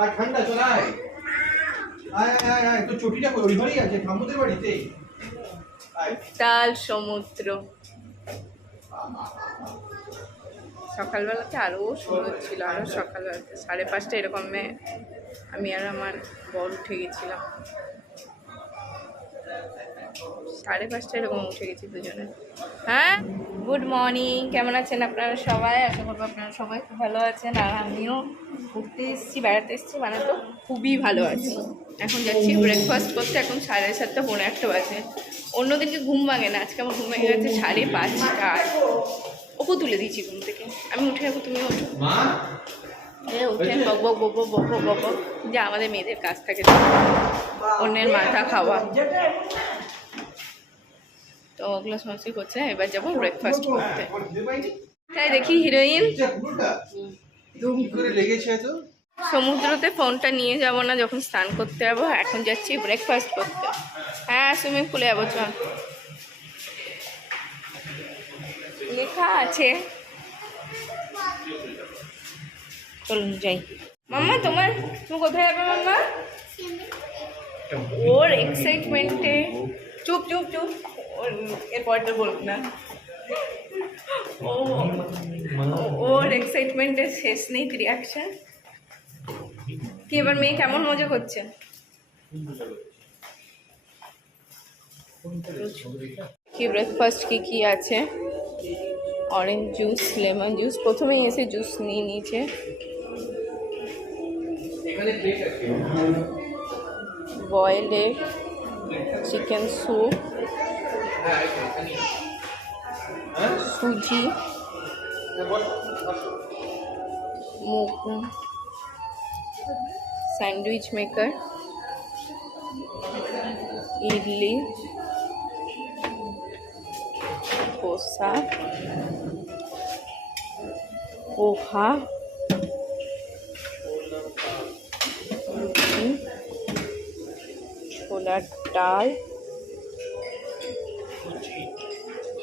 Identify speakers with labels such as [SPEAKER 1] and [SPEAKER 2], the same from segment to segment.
[SPEAKER 1] আয়, ঠান্ডা, চল, আয়। আয় আয় আয় চটিটা ওই ঘরেই আছে, ঠাম্মুদের বাড়িতে?
[SPEAKER 2] সমুদ্র। সকালবেলাতে আরও সুন্দর ছিল আরও সকালবেলাতে। সাড়ে পাঁচটা এরকম আমি আর আমার বর উঠে গেছিলাম। সাড়ে পাঁচটা এরকম উঠে গেছি দুজনে। হ্যাঁ? গুড মর্নিং কেমন আছেন আপনারা সবাই? আশা করব আপনারা সবাই খুব ভালো আছেন। আর আমিও ঘুরতে এসেছি বেড়াতে এসেছি মানে তো খুবই ভালো আছি। এখন যাচ্ছি ব্রেকফাস্ট করতে এখন সাড়ে সাতটা পনেরো একটা বাজে। অন্যদিনকে ঘুম ভাঙে না আজকে আমার ঘুম ভেঙে গেছে সাড়ে পাঁচটায় ওকে তুলে দিয়েছি ঘুম থেকে। আমি উঠে যাব তুমি ওঠো। এ উঠে বক বক বক বক বক বক বক। যে আমাদের মেয়েদের কাজ থাকে। অন্যের মাথা খাওয়া। তো ওগুলো সমস্ত করছে এবার যাব ব্রেকফাস্ট করতে। তাই দেখি হিরোইন। সমুদ্রতে ফোনটা নিয়ে যাব না যখন স্নান করতে যাব এখন যাচ্ছি ব্রেকফাস্ট করতে। হ্যাঁ সুইমিং পুলে যাব চল। লেখা আছে। চলুন যাই। মাম্মা তোমার তুমি কোথায় যাবে মাম্মা? ওর এক্সাইটমেন্টে চুপ চুপ চুপ। এরপরটা বলব না। ও ওর এক্সাইটমেন্টের শেষ নেই রিয়াকশন কি এবার মেয়ে কেমন মজা করছে? কি ব্রেকফাস্ট কি কি আছে? অরেঞ্জ জুস লেমন জুস প্রথমেই এসে জুস নিয়ে
[SPEAKER 1] আছে
[SPEAKER 2] বয়েলড চিকেন স্যুপ
[SPEAKER 1] হ্যাঁ এখানে হ্যাঁ
[SPEAKER 2] সুজি
[SPEAKER 1] বস বস
[SPEAKER 2] মুগ স্যান্ডউইচ মেকার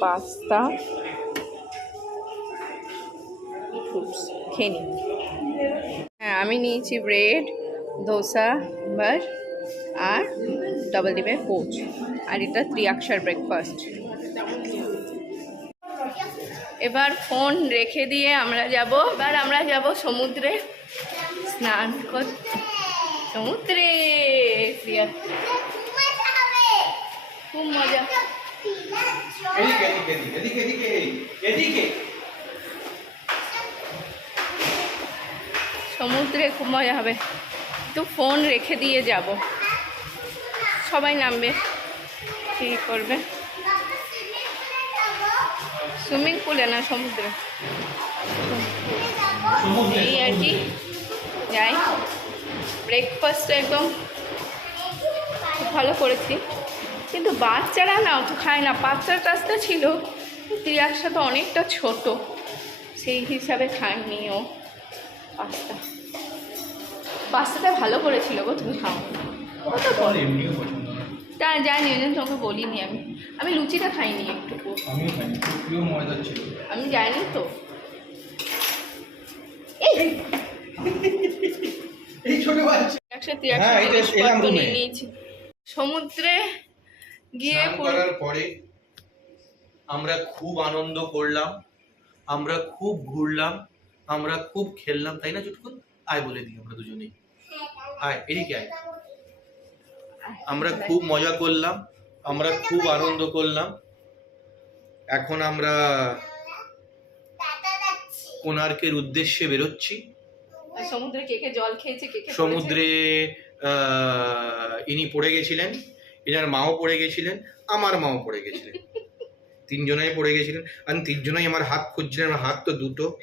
[SPEAKER 2] পাস্তা। ফ্রুটস খেয়ে নিই হ্যাঁ আমি নিয়েছি ব্রেড ধোসা বার আর ডবল ডিমের পোচ আর এটা ত্রিয়াক্ষার ব্রেকফাস্ট এবার ফোন রেখে দিয়ে আমরা যাব, এবার আমরা যাব সমুদ্রে। স্নান করতে সমুদ্রে খুব মজা।
[SPEAKER 1] এদিকে এদিকে এদিকে এদিকে এদিকে
[SPEAKER 2] সমুদ্রে খুব মজা হবে। তো ফোন রেখে দিয়ে যাব। সবাই নামবে। কী করবে? সুইমিং পুলে না সমুদ্রে? এই আর কি। যাই। ব্রেকফাস্ট একদম। ভালো করেছি। কিন্তু বাচ্চারা না অত খায় না। পাঁচটা টাস্তা ছিল ত্রিয়াশা তো অনেকটা ছোট। সেই হিসাবে খায়নি ও পাস্তা। পাস্তাটা ভালো করেছিল গো তুমি খাও। তা জানি ওই জন্য তোমাকে বলিনি আমি। আমি লুচিটা খাইনি একটুকু। আমি জানি তো। এই!
[SPEAKER 1] এই ছোট বাচ্চা।
[SPEAKER 2] একসাথে
[SPEAKER 1] হ্যাঁ,
[SPEAKER 2] নিয়েছি। সমুদ্রে গিয়ে
[SPEAKER 3] করার পরে আমরা খুব আনন্দ করলাম আমরা খুব ঘুরলাম আমরা খুব খেললাম তাই না চুটকুন? আয় বলে দিই আমরা দুজনেই। আয় এদিকে আয়। আমরা খুব মজা করলাম আমরা খুব আনন্দ করলাম। এখন আমরা কোণার্কের উদ্দেশ্যে বেরোচ্ছি।
[SPEAKER 2] সমুদ্রে কে কে জল খেয়েছে কে কে
[SPEAKER 3] সমুদ্রে আহ, ইনি পড়ে গেছিলেন। এনার মাও পড়ে গেছিলেন আমার মাও পড়ে গেছিলেন। তিনজনাই পড়ে গেছিলেন আর তিনজনাই আমার হাত খুঁজছিলেন আমার হাত তো দুটো।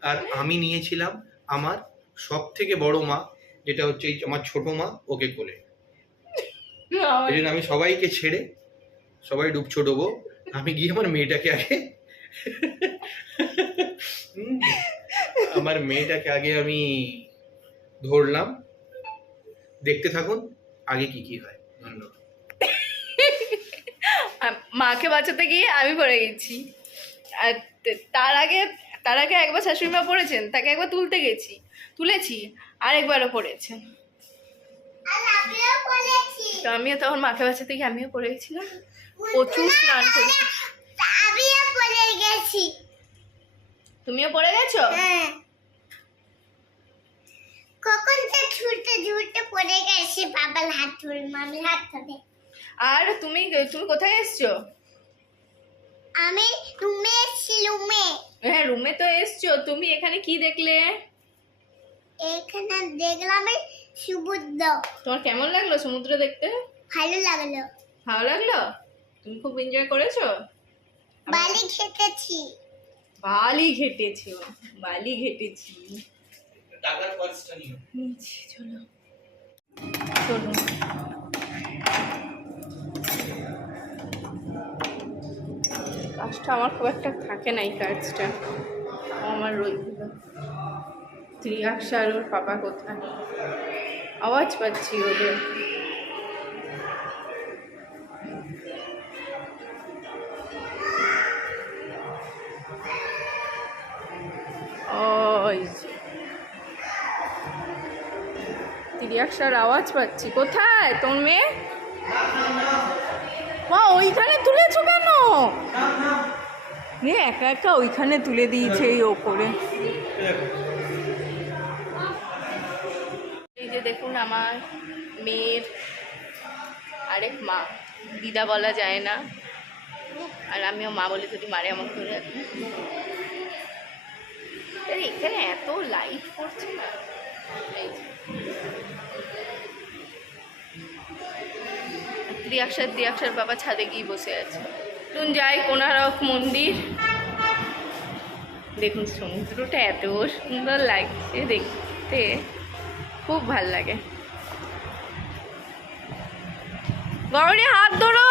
[SPEAKER 3] আর আমি নিয়েছিলাম আমার সব থেকে বড় মা যেটা হচ্ছে আমার ছোট মা ওকে কোলে। এই জন্য আমি সবাইকে ছেড়ে সবাই ডুবছো ডোবো আমি গিয়ে আমার মেয়েটাকে আগে আমার মেয়েটাকে আগে আমি ধরলাম। দেখতে থাকুন আগে কি কি হয় ধন্যবাদ
[SPEAKER 2] আম- মাকে বাঁচাতে গিয়ে আমি পড়ে গেছি। আর তার আগে তার আগে একবার শাশুড়ি মা পড়েছেন তাকে একবার তুলতে গেছি তুলেছি আরেকবারও পড়েছে।
[SPEAKER 4] আর আমিও বলেছি
[SPEAKER 2] তো আমিও তখন মাকে বাঁচাতে গিয়ে আমিও পড়ে গেছিলাম। প্রচুর স্নান করেছি।
[SPEAKER 4] গেছি।
[SPEAKER 2] তুমিও পড়ে গেছো?
[SPEAKER 4] হ্যাঁ। কখন তো ছুটে ছুটে পড়ে গেছে বাবার হাত ধরে মামির হাত ধরে।
[SPEAKER 2] আর তুমি তুমি কোথায় এসছো?
[SPEAKER 4] আমি রুমে এসেছি রুমে।
[SPEAKER 2] হ্যাঁ রুমে তো এসছো। তুমি এখানে কি দেখলে?
[SPEAKER 4] এখানে দেখলাম এই সমুদ্র।
[SPEAKER 2] তোমার কেমন লাগল সমুদ্র দেখতে?
[SPEAKER 4] ভালো লাগল।
[SPEAKER 2] ভালো লাগল? তুমি খুব এনজয় করেছ?
[SPEAKER 4] বালি খেতেছি
[SPEAKER 2] বালি ঘেটেছি বালি ঘেটেছি।
[SPEAKER 3] টাকার পার্সটা নিও
[SPEAKER 2] নিচে চলো। চলুন কাজটা আমার খুব একটা থাকে না এই কাজটা। আমার রইল ত্রিয়াক্ষা আর ওর পাপা কোথায়? আওয়াজ পাচ্ছি ওদের। যে। আওয়াজ পাচ্ছি। কোথায় তোর মেয়ে? মা, ওইখানে তুলেছো কেন? নিয়ে একা একা ওইখানে তুলে দিয়েছে এই ওপরে। এই যে দেখুন আমার মেয়ের আরেক মা। দিদা বলা যায় না। আর আমিও মা বলে যদি মারে আমার ধরে আরে এখানে এত লাইট পড়ছে না। ত্রিয়াক্ষার ত্রিয়াক্ষার বাবা ছাদে গিয়ে বসে আছে। চলুন যাই কোনারক মন্দির। দেখুন সমুদ্রটা এত সুন্দর লাগছে দেখতে। খুব ভালো লাগে। গৌরী, হাত ধরো।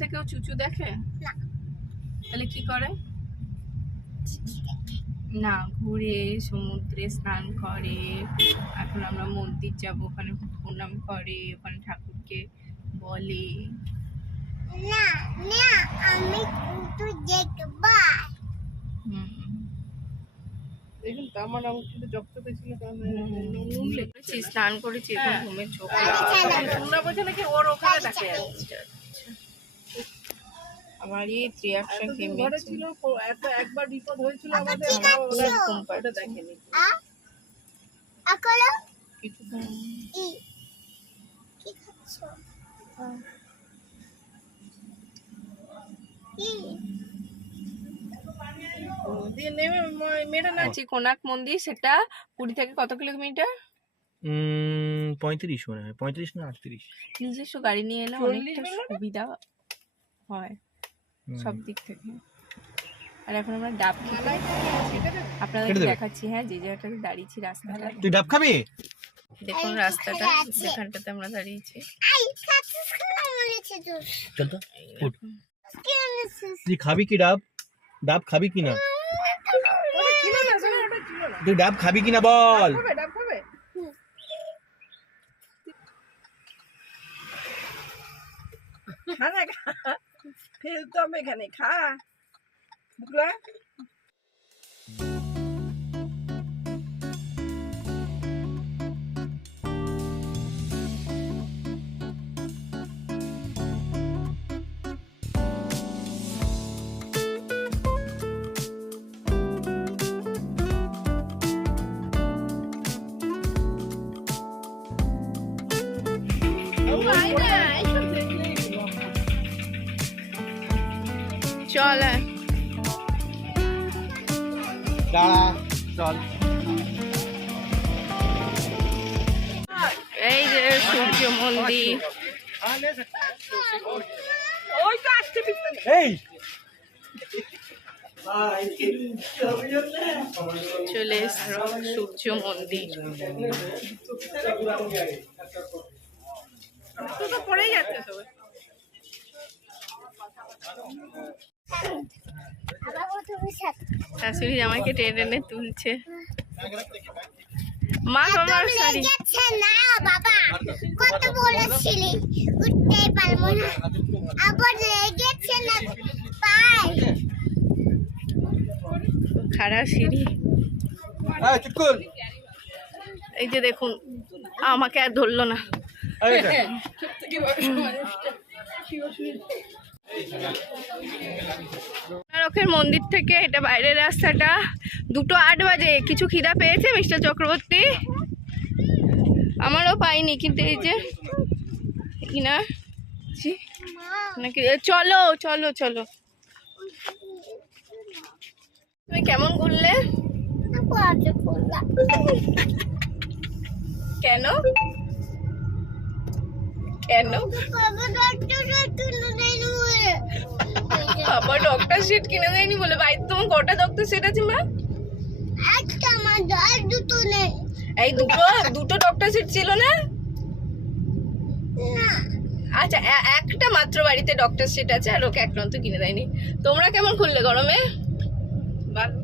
[SPEAKER 2] এসে কেউ চুচু দেখে
[SPEAKER 4] না।
[SPEAKER 2] তাহলে কি করে না ঘুরে সমুদ্রে স্নান করে এখন আমরা মন্দির যাব ওখানে প্রণাম করে ওখানে ঠাকুরকে বলে
[SPEAKER 4] না না আমি কিন্তু দেখবা।
[SPEAKER 5] দেখুন তো আমার আমার কিন্তু জপতে ছিল
[SPEAKER 2] স্নান করেছি এখন ঘুমের চোখ।
[SPEAKER 5] তোমরা বলছো নাকি ওর ওখানে দেখে
[SPEAKER 2] আচ্ছা। আমার এই ত্রিয়াক্ষা
[SPEAKER 5] এতদিন ঘরে ছিল এত একবার বিপদ হয়েছিল আমাদের আমরা
[SPEAKER 4] খাচ্ছো?
[SPEAKER 5] ওরা ওটা দেখেনি।
[SPEAKER 4] আ?
[SPEAKER 2] কিছু
[SPEAKER 4] কি খাচ্ছ? কি
[SPEAKER 5] দিয়ে নেমে
[SPEAKER 2] কোনাক মন্দির সেটা পুরী থেকে কত কিলোমিটার?
[SPEAKER 3] পঁয়ত্রিশ মনে হয় পঁয়ত্রিশ না আটত্রিশ।
[SPEAKER 2] নিজস্ব গাড়ি নিয়ে এলে অনেকটা সুবিধা হয়। সব দিক থেকে। আর এখন আমরা ডাব খেতে আপনাদের দেখাচ্ছি হ্যাঁ যে জায়গাটাতে দাঁড়িয়েছি রাস্তাটা।
[SPEAKER 3] তুই ডাব খাবি?
[SPEAKER 2] দেখুন রাস্তাটা। যেখানটাতে আমরা দাঁড়িয়েছি।
[SPEAKER 3] চল তো তুই খাবি কি ডাব? ডাব খাবি কি না? তুই ডাব খাবি কি না বল?
[SPEAKER 5] ডাব খাবে। খা এখানে খা। বুকলা
[SPEAKER 2] এসছো সূর্য মন্দির
[SPEAKER 5] তো তো পড়েই যাচ্ছে সবাই
[SPEAKER 4] আবার তুমি সাথে
[SPEAKER 2] শাশুড়ি জামাইকে টেনে টেনে তুলছে মা তোমার শাড়ি
[SPEAKER 4] লেগেছে না বাবা কত বলেছিলি উঠতেই পারব না আবার লেগেছে না পাই
[SPEAKER 2] খারাপ সিঁড়ি এই যে দেখুন আমাকে আর ধরলো না। রকের মন্দির থেকে এটা বাইরের রাস্তাটা। দুটো আট বাজে। কিছু খিদা পেয়েছে মিস্টার চক্রবর্তী? আমারও পাইনি কিন্তু এই যে নাকি চলো চলো চলো। তুমি কেমন ঘুরলে? কেন? কেন?
[SPEAKER 4] বাবা ডক্টর
[SPEAKER 2] সেট কিনে দেয়নি বলে। বাড়িতে তোমার কটা ডক্টর সেট আছে, মা?
[SPEAKER 4] একটা আমার দুটো নেই
[SPEAKER 2] এই দুটো দুটো ডক্টর সেট ছিল না? আচ্ছা একটা মাত্র বাড়িতে ডক্টর সেট আছে আর ওকে একটা তো কিনে দেয়নি। তোমরা কেমন খুললে গরমে? ভালো।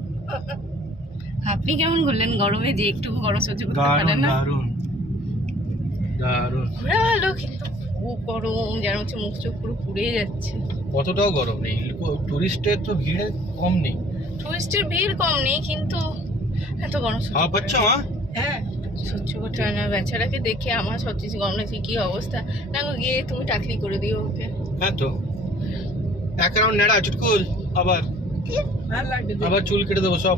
[SPEAKER 2] আপনি কেমন ঘুরলেন গরমে যে একটু গরম সহ্য করতে পারেন না?
[SPEAKER 3] দারুণ। দারুণ।
[SPEAKER 2] ঘোরা ভালো কিন্তু খুব গরম যেন হচ্ছে মুখ চোখ পুরো পুড়ে যাচ্ছে।
[SPEAKER 3] কতটাও গরম নেই। টুরিস্টের তো ভিড় কম নেই।
[SPEAKER 2] টুরিস্টের ভিড় কম নেই কিন্তু এত গরম সহ্য
[SPEAKER 3] হাওয়া
[SPEAKER 2] করা
[SPEAKER 3] পাচ্ছ মা।
[SPEAKER 2] হ্যাঁ। সহ্য করতে হয় না। বেচারাকে দেখে আমার সত্যি গরম লাগছে কি অবস্থা। না গো, গিয়ে তুমি টাকলি করে দিও ওকে।
[SPEAKER 3] হ্যাঁ তো। এক রাউন্ড নেড়া চুটকুল আবার। আবার চুল কেটে দেবো সব।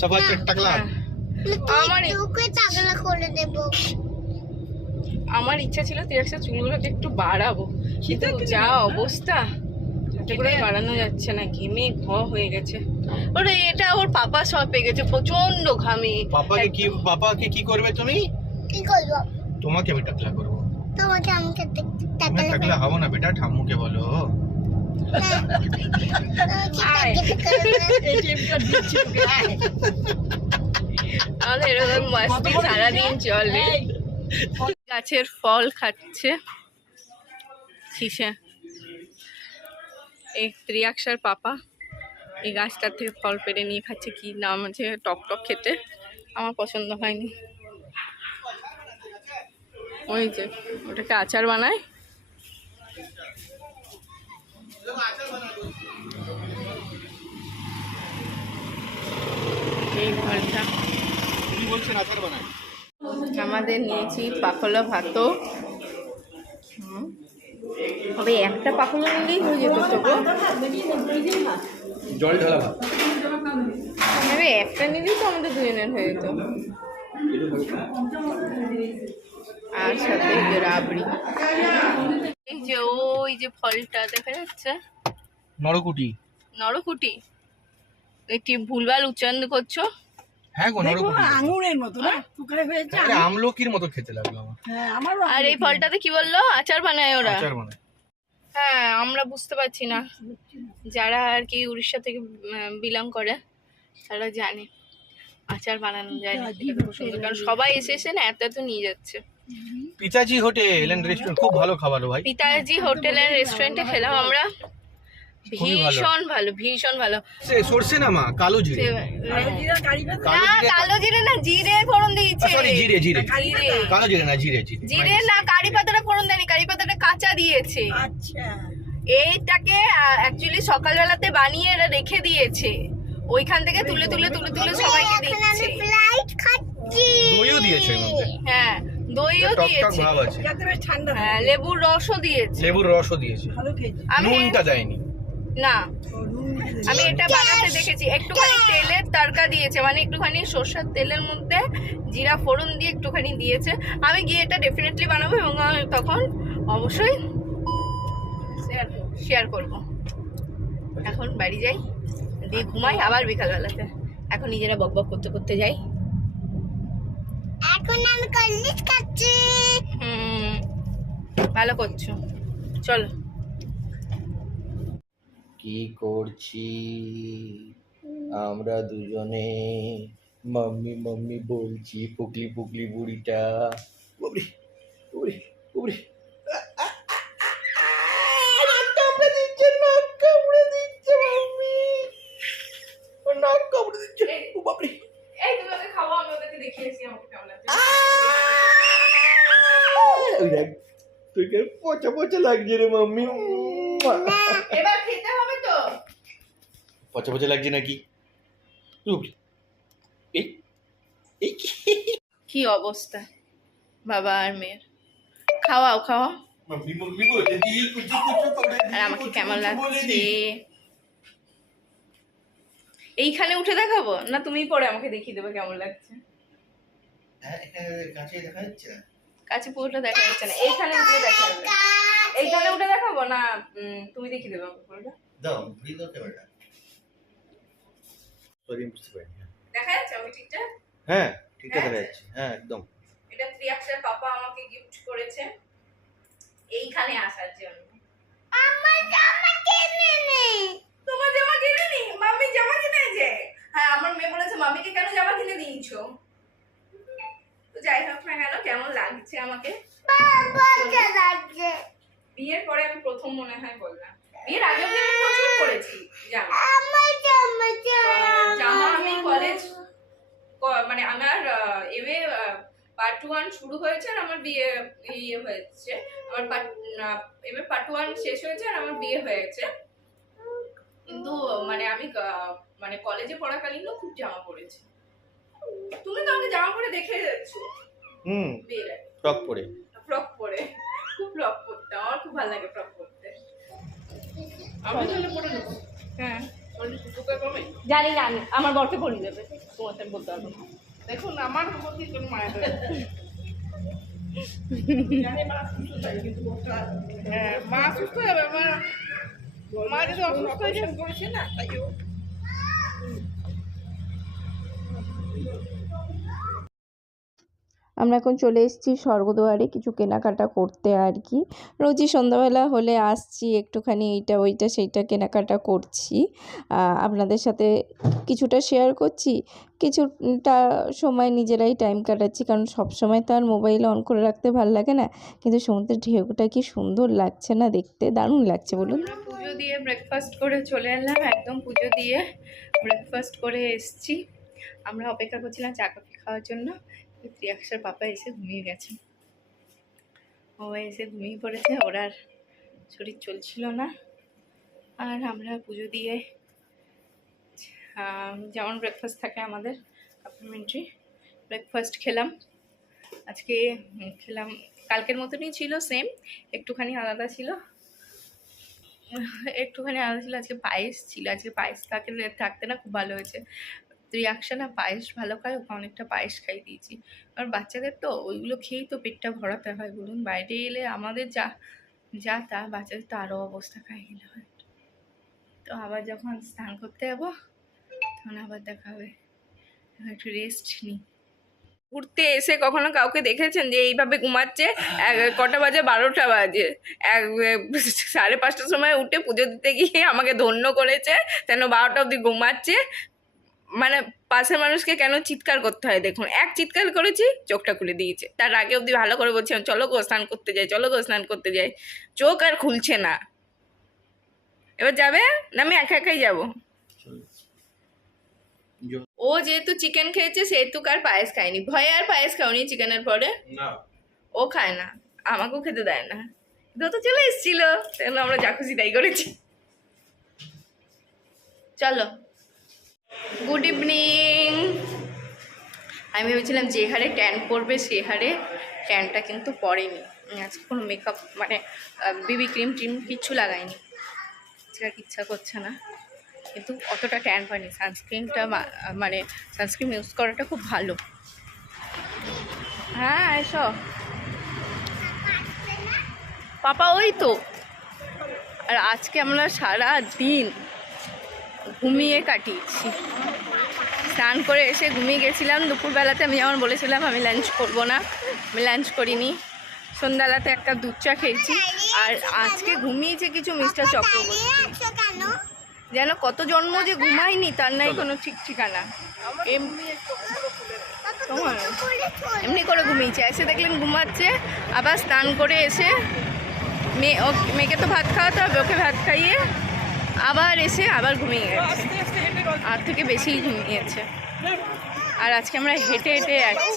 [SPEAKER 3] সবার টাকলা।
[SPEAKER 2] আমার
[SPEAKER 4] তোকে টাকলা করে দেবো।
[SPEAKER 2] আমার ইচ্ছা ছিল তিরাক্সের চুলগুলোকে একটু বাড়াবো। কিন্তু যা অবস্থা করে বাড়ানো যাচ্ছে না ঘেমে ঘ হয়ে গেছে। ওরে এটা ওর পাপা সব পেয়ে গেছে প্রচণ্ড ঘামে।
[SPEAKER 3] পাপাকে কি পাপাকে কি করবে তুমি?
[SPEAKER 4] কি করব?
[SPEAKER 3] তোমাকে আমি টাকলা করব।
[SPEAKER 4] তোমাকে আমাকে টাকলা
[SPEAKER 3] হব না বেটা ঠাম্মুকে বলো।
[SPEAKER 2] আমাদের এরকম মাস্তি সারাদিন চলে। গাছের ফল খাচ্ছে। শীষে। এই ত্রিয়াক্ষার পাপা এই গাছটার থেকে ফল পেড়ে নিয়ে খাচ্ছে কি নাম আছে টক টক খেতে। আমার পছন্দ হয়নি। ওই যে ওটাকে আচার বানায়। আমাদের নিয়েছি পাকলা ভাতও। তবে একটা পাকলা নিলেই হয়ে যেত তো গো।
[SPEAKER 3] জল ঢালা ভাত।
[SPEAKER 2] একটা নিলেই তো আমাদের দুজনের হয়ে যেত। আর সাথে এই যে রাবড়ি। এই যে ওই যে ফলটা দেখা যাচ্ছে?
[SPEAKER 3] নরকুটি।
[SPEAKER 2] নরকুটি? একটি ভুলভাল উচ্চারণ করছ?
[SPEAKER 3] হ্যাঁ গো নরকুটি।
[SPEAKER 5] আঙুরের মতো না? টুকরে হয়েছে
[SPEAKER 3] একটা আমলকির মতো খেতে লাগল আমার।
[SPEAKER 5] হ্যাঁ
[SPEAKER 2] আর এই ফলটাতে কি বলল? আচার বানায় ওরা?
[SPEAKER 3] আচার বানায়।
[SPEAKER 2] হ্যাঁ আমরা বুঝতে পারছি না। যারা আর কি উড়িষ্যা থেকে বিলং করে তারা জানে। আচার বানানো যায় না। খুব সুন্দর কারণ সবাই এসে এসে না এত এত নিয়ে যাচ্ছে।
[SPEAKER 3] পিতাজি হোটেল এন্ড রেস্টুরেন্ট খুব ভালো খাবার ভাই।
[SPEAKER 2] পিতাজি হোটেল অ্যান্ড রেস্টুরেন্টে খেলাম আমরা। ভীষণ ভালো ভীষণ ভালো।
[SPEAKER 3] সে সরষে না মা? কালো জিরে।
[SPEAKER 5] কালো
[SPEAKER 2] না
[SPEAKER 3] জিরে
[SPEAKER 2] কালো জিরে না জিরে ফোড়ন দিয়েছে।
[SPEAKER 3] সরি জিরে। জিরে। কালো জিরে না জিরে জিরে।
[SPEAKER 2] জিরে না কারি পাতাটা ফোড়ন দেয়নি কারি পাতাটা কাঁচা দিয়েছে।
[SPEAKER 5] আচ্ছা।
[SPEAKER 2] এইটাকে অ্যাকচুয়ালি সকালবেলাতে বানিয়ে এরা রেখে দিয়েছে। ওইখান থেকে তুলে তুলে তুলে তুলে সবাইকে দিচ্ছে।
[SPEAKER 4] ফ্লাইট খাচ্ছি।
[SPEAKER 3] দইও দিয়েছে
[SPEAKER 2] হ্যাঁ। দইও দিয়েছে।
[SPEAKER 5] ঠান্ডা
[SPEAKER 2] হ্যাঁ লেবুর রসও দিয়েছে।
[SPEAKER 3] লেবুর রসও দিয়েছে। নুনটা দেয়নি।
[SPEAKER 2] না। আমি এটা বানাতে দেখেছি। একটুখানি তেলের তারকা দিয়েছে মানে একটুখানি সর্ষের তেলের মধ্যে জিরা ফোড়ন দিয়ে একটুখানি দিয়েছে। আমি গিয়ে এটা ডেফিনেটলি বানাবো এবং আমি তখন অবশ্যই শেয়ার করব। এখন বাড়ি যাই দিয়ে ঘুমাই আবার বিকালবেলাতে। এখন নিজেরা বক বক করতে করতে যাই।
[SPEAKER 4] এখন আমি কলিজ খাচ্ছি
[SPEAKER 2] হুম ভালো করছ। চলো।
[SPEAKER 3] কি করছি? আমরা দুজনে মাম্মি মাম্মি বলছি পুকলি পুকলি বুড়িটা। পচা পচা লাগছে রে মাম্মি।
[SPEAKER 2] এবার খেতে হবে তো।
[SPEAKER 3] পচা পচা লাগছে নাকি? কি?
[SPEAKER 2] কি অবস্থা? বাবা আর মেয়ের। খাওয়াও খাওয়াও। আর আমাকে কেমন লাগছে? এইখানে উঠে দেখাবো? না তুমি পরে আমাকে দেখিয়ে দেবে কেমন লাগছে?
[SPEAKER 3] হ্যাঁ এখানে কাছে দেখা যাচ্ছে
[SPEAKER 2] কাছে পুরোটা দেখা যাচ্ছে না। এইখানে উঠে দেখা যাবে। এইখানে উঠে দেখাবো না তুমি দেখিয়ে দেবে আমাকে পুরোটা?
[SPEAKER 3] দাও ঘুরি দাও ক্যামেরাটা সরি বুঝতে পারিনি হ্যাঁ।
[SPEAKER 2] দেখা যাচ্ছে আমি ঠিকঠাক?
[SPEAKER 3] হ্যাঁ ঠিক আছে দেখা যাচ্ছে। হ্যাঁ একদম।
[SPEAKER 2] এটা ত্রিয়াক্ষের পাপা আমাকে গিফট করেছে। এইখানে আসার জন্য।
[SPEAKER 4] আমার জামা কিনে নে।
[SPEAKER 2] তোমার জামা কিনে নি? মাম্মি জামা কিনেছে হ্যাঁ আমার মেয়ে বলেছে মাম্মিকে কেন জামা কিনে দিয়েছ? যাই হোক না কেন কেমন লাগছে আমাকে? বিয়ের পরে আমি প্রথম মনে হয় বললাম। বিয়ের আগে আমি প্রচুর করেছি জামা আমি কলেজ মানে আমার এবে পার্ট ওয়ান শুরু হয়েছে আর আমার বিয়ে ইয়ে হয়েছে। আমার পার্ট এবে পার্ট ওয়ান শেষ হয়েছে আর আমার বিয়ে হয়েছে। কিন্তু মানে আমি মানে কলেজে পড়াকালীনও খুব জামা পরেছি। তুমি তো আমাকে জামা পরে দেখে যাচ্ছ।
[SPEAKER 3] হুম। ফ্রক পরে।
[SPEAKER 2] ফ্রক পরে। খুব ফ্রক পরতে। আমার খুব ভালো লাগে ফ্রক পরতে।
[SPEAKER 5] আমি তাহলে পরে নেব।
[SPEAKER 2] হ্যাঁ। জানি না আমি আমার বরকে পরিয়ে দেবে। তোমার তো বলতে পারব না।
[SPEAKER 5] দেখুন আমার প্রতি কোনো মায়া। মা সুস্থ কিন্তু হ্যাঁ মা সুস্থ হবে আমার মা যদি অসুস্থ হয়ে করেছে না তাই
[SPEAKER 6] আমরা এখন চলে এসেছি স্বর্গদুয়ারে কিছু কেনাকাটা করতে আর কি। রোজই সন্ধ্যাবেলা হলে আসছি, একটুখানি এইটা, ওইটা, সেইটা কেনাকাটা করছি। আপনাদের সাথে কিছুটা শেয়ার করছি, কিছুটা সময় নিজেরাই টাইম কাটাচ্ছি, কারণ সব সময় তো আর মোবাইল অন করে রাখতে ভালো লাগে না। কিন্তু সমুদ্রের ঢেউটা কি সুন্দর লাগছে না দেখতে, দারুণ লাগছে বলুন।
[SPEAKER 2] পুজো দিয়ে ব্রেকফাস্ট করে চলে এলাম, একদম পুজো দিয়ে ব্রেকফাস্ট করে এসছি। আমরা অপেক্ষা করছিলাম চা, কফি খাওয়ার জন্য। ত্রিয়াক্ষার পাপা এসে ঘুমিয়ে গেছে। ও এসে ঘুমিয়ে পড়েছে, ওর আর শরীর চলছিল না। আর আমরা পুজো দিয়ে যেমন ব্রেকফাস্ট থাকে আমাদের কমপ্লিমেন্টারি ব্রেকফাস্ট খেলাম। আজকে খেলাম, কালকের মতনই ছিল সেম একটুখানি আলাদা ছিল। একটুখানি আলাদা ছিল, আজকে পায়েস ছিল, আজকে পায়েস থাকে, থাকতে না, খুব ভালো হয়েছে। রিয়াকশা না পায়েস ভালো খায় ওকে অনেকটা পায়েস খাই দিয়েছি। আর বাচ্চাদের তো ওইগুলো খেয়েই তো পেটটা ভরাতে হয়, বলুন। বাইরে এলে আমাদের যা যা তা, বাচ্চাদের তো আরও অবস্থা খাই গেলে হয়। তো আবার যখন স্নান করতে যাব, তখন আবার দেখা হবে। একটু রেস্ট নিই। ঘুরতে এসে কখনো কাউকে দেখেছেন যে এইভাবে ঘুমাচ্ছে? কটা বাজে? বারোটা বাজে। এক সাড়ে পাঁচটার সময় উঠে পুজো দিতে গিয়ে আমাকে ধন্য করেছে কেন বারোটা অবধি ঘুমাচ্ছে। মানে পাশের মানুষকে কেন চিৎকার করতে হয়? দেখুন এক চিৎকার করেছি চোখটা খুলে দিয়েছে। তার আগে অবধি ভালো করে বলছিলাম চলো গো স্নান করতে যাই চলো গো স্নান করতে যাই। চোখ আর খুলছে না। এবার যাবে? না আমি একা একাই যাব? ও যেহেতু চিকেন খেয়েছে সেহেতু আর পায়েস খায়নি। ভয়ে আর পায়েস খাওনি চিকেনের পরে? ও খায় না। আমাকেও খেতে দেয় না। তো চলে এসেছিল। আমরা যা খুশি তাই করেছি। চলো। গুড ইভিনিং আমি ভেবেছিলাম যে হারে ট্যান পড়বে সে হারে ট্যানটা কিন্তু পড়েনি আজকে কোনো মেকআপ মানে বিবি ক্রিম টিম কিচ্ছু লাগাইনি। আজকে ইচ্ছা করছে না। কিন্তু অতটা ট্যান হয়নি। সানস্ক্রিনটা মানে সানস্ক্রিন ইউজ করাটা খুব ভালো। হ্যাঁ এসো। পাপা, ওই তো। আর আজকে আমরা সারা দিন ঘুমিয়ে কাটিয়েছি। স্নান করে এসে ঘুমিয়ে গেছিলাম। দুপুরবেলাতে আমি যেমন বলেছিলাম আমি লাঞ্চ করব না। আমি লাঞ্চ করিনি। সন্ধ্যাবেলাতে একটা দুধ চা খেয়েছি। আর আজকে ঘুমিয়েছে কিছু মিস্টার চক্রবর্তী। যেন কত জন্ম যে ঘুমায়নি তার নাই কোনো ঠিক ঠিকানা। এমনি করে ঘুমিয়েছে। এসে দেখলেন ঘুমাচ্ছে। আবার স্নান করে এসে মেয়ে মেয়েকে তো ভাত খাওয়াতে হবে ওকে ভাত খাইয়ে আবার এসে আবার ঘুমিয়ে গেছে। আর থেকে বেশি ঘুমিয়েছে। আর আজকে আমরা হেঁটে হেঁটে যাচ্ছি।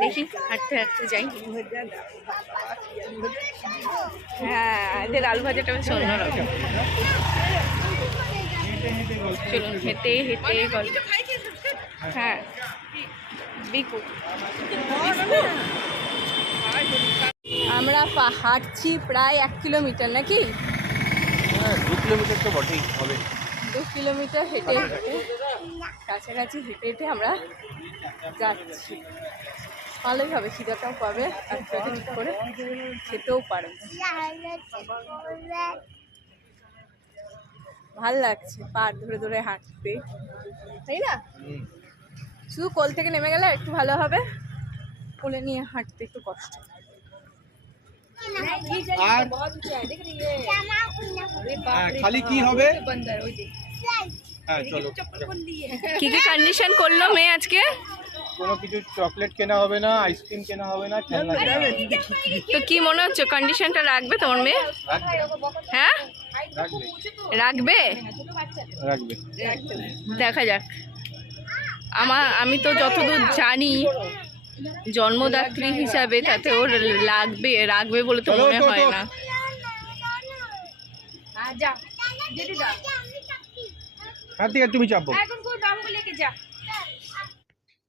[SPEAKER 4] দেখি, হাঁটতে হাঁটতে যাই। হ্যাঁ এদের আলু ভাজাটা বেশ অন্যরকম চলুন, হেঁটে হেঁটে হ্যাঁ বিকু। আমরা হাঁটছি প্রায় এক কিলোমিটার নাকি?
[SPEAKER 3] হ্যাঁ দু কিলোমিটার তো বটেই হবে।
[SPEAKER 4] দু কিলোমিটার হেঁটে হেঁটে কাছাকাছি হেঁটে হেঁটে আমরা যাচ্ছি। ভালোই হবে খিদাটাও পাবে আর পেটে ঠিক করে খেতেও পারবে। ভালো লাগছে পার ধরে ধরে হাঁটতে তাই না? শুধু কোল থেকে নেমে গেলে একটু ভালো হবে কোলে নিয়ে হাঁটতে একটু কষ্ট।
[SPEAKER 5] আর হ্যাঁ, খালি কি হবে? হ্যাঁ চলো।
[SPEAKER 4] কি কি কন্ডিশন করল মেয়ে আজকে?
[SPEAKER 5] কোনো কিছু চকলেট কেনা হবে না আইসক্রিম কেনা হবে না খেলনা কেনা হবে। না।
[SPEAKER 4] তো কি মনে হচ্ছে কন্ডিশনটা রাখবে তোমার মেয়ে? হ্যাঁ?
[SPEAKER 5] রাখবে?
[SPEAKER 4] রাখবে।
[SPEAKER 5] রাখবে
[SPEAKER 4] দেখা যাক। আমার আমি তো যতদূর জানি জন্মদাত্রী হিসাবে তাতে ওর লাগবে রাখবে বলে তো মনে হয় না।
[SPEAKER 5] হ্যাঁ তুমি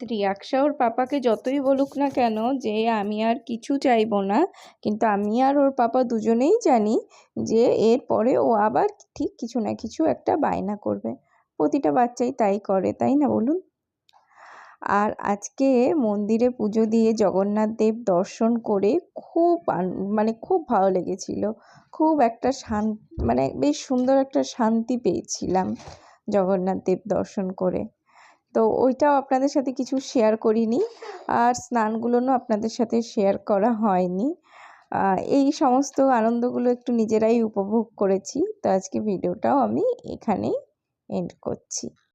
[SPEAKER 2] রিয়াকশা ওর পাপাকে যতই বলুক না কেন যে আমি আর কিছু চাইব না কিন্তু আমি আর ওর পাপা দুজনেই জানি যে এরপরে ও আবার ঠিক কিছু না কিছু একটা বায়না করবে। প্রতিটা বাচ্চাই তাই করে তাই না বলুন? আর আজকে মন্দিরে পুজো দিয়ে জগন্নাথ দেব দর্শন করে খুব মানে খুব ভালো লেগেছিল। খুব একটা শান মানে বেশ সুন্দর একটা শান্তি পেয়েছিলাম জগন্নাথ দেব দর্শন করে। তো ওইটাও আপনাদের সাথে কিছু শেয়ার করিনি আর স্নানগুলোও আপনাদের সাথে শেয়ার করা হয়নি। এই সমস্ত আনন্দগুলো একটু নিজেরাই উপভোগ করেছি। তো আজকে ভিডিওটাও আমি এখানেই এন্ড করছি।